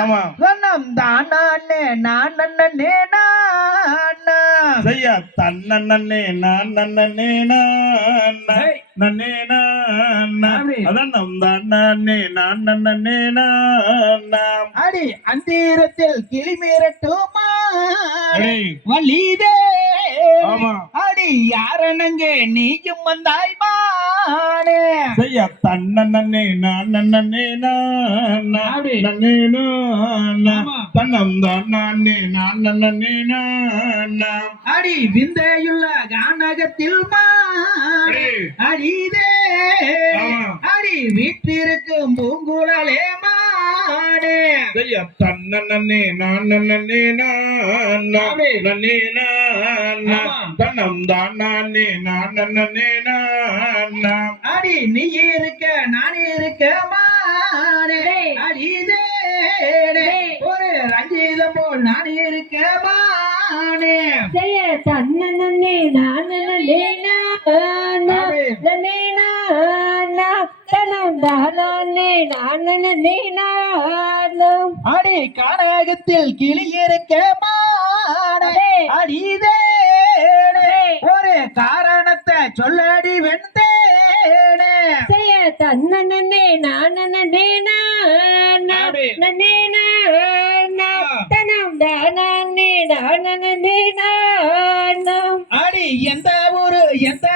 நம் தானே நான் நன்னே நான். செய்ய. தன்னே நான். நன்னே. நன்னே. அதான் நம் தானே நான் நன்னே நான். அடி அந்தீரத்தில் கிளி மிரட்டுமா? ஏய். வலிதே. அடி யாரனங்க நீயும் வந்தாய் செய்ய தன்னே நான் நான். தன்னம் தானே நான் அடி விந்தையுள்ள கானகத்தில். அடிதே. அடி வீட்டிற்கும் பூங்குழலே தன்னே நான் நன்னே நான். நன்னே நான். தன்னம் தானே நான் நன்னே. நான் அடி நீ இருக்க நான் இருக்க மானே. அடிதே ஒரு ரஞ்சிதம் போல் நான் இருக்க மானே. செய்ய தன்னே நானே நானே தனம் தானே நானே அடி கனகத்தில் கிளி இருக்க அடிதே ஒரு காரணத்தை சொல்லடி வெந்தேனே செய்ய தன்னே நானே. நானே தனம் தானே நானே. நானும் அடி எந்த ஊரு எந்த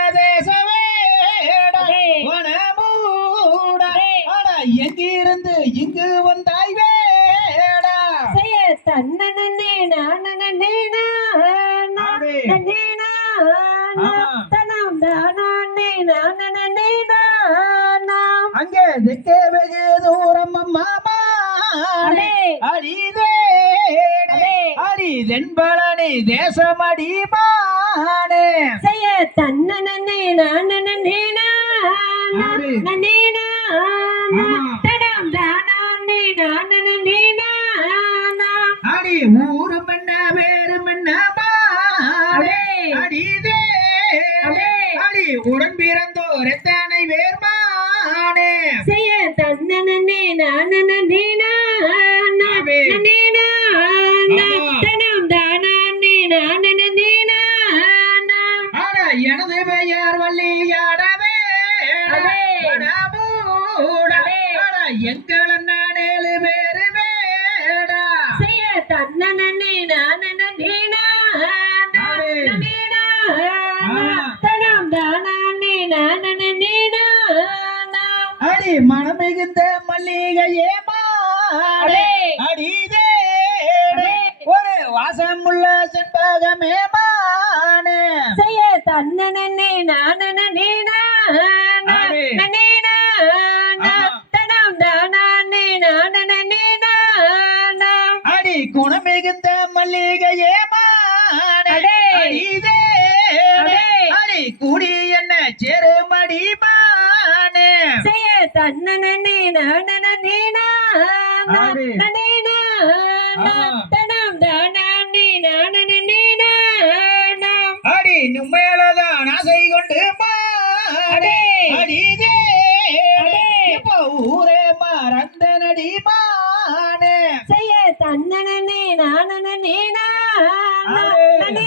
அட. எங்கிருந்து இங்கு வந்தாய் வேடா செய்ய தன்னே நானே அப்படி. நானே ஆமா. தனம் தானே நானே நானும் அங்கே திக்கே வெகு தூரம் அடே. அடிதே அடே. அடி தென்பழனி தேசம் அடிமானே செய்ய தன்னே நானே அப்படி. நானே. தனம் தானே நானே அடி ஊரு அடி உடன் பிறந்தோர் எத்தனை வேர்மானே செய்ய தன்னே நானே. நானே. தனம் தானே நானே நானும் எனது பெயர் வள்ளியாடவே எங்கள் மனமிகுந்த மல்லிகையே. அடிதே அடே. ஒரு வாசமுள்ள செண்பகமே மானே செய்ய தன்னே நானே அடே. நானே. தனம் தானே நானே நானும் அடி குணமிகுந்த மல்லிகையே மானே அடே. அடிதே அடே. கூடி என்ன மானே செய்ய தன்னே நானே அடே. நானே ஆமா. தனம் தானே நானே நானும் அடி நும்மேலதான் ஆசை கொண்டு அடே. அடிதே அடே. இப்போ ஊரே மறந்த நடி மானே செய்ய தன்னே நானே அடே.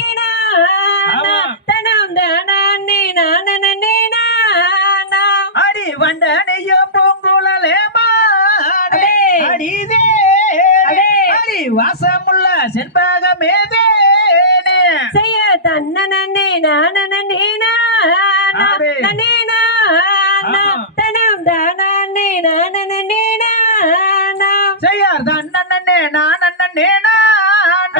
பூங்குழலே. அடிதே. அடே. வாசமுள்ள செண்பகமே தேனே. செய்ய தன்னே நானே அடே. நானே ஆமா. தனம் தானே நானே நானும் செய்யார் தன்னே நான் அண்ணனே நான்.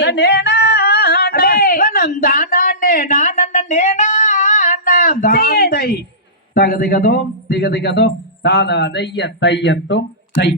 நன்னே நான். வனம் தானே நான் அண்ணனே நான் செய்ய- தாந்தை தகதிகதோம் திகதிகதோம் தாதா தைய தையத்தும் தை.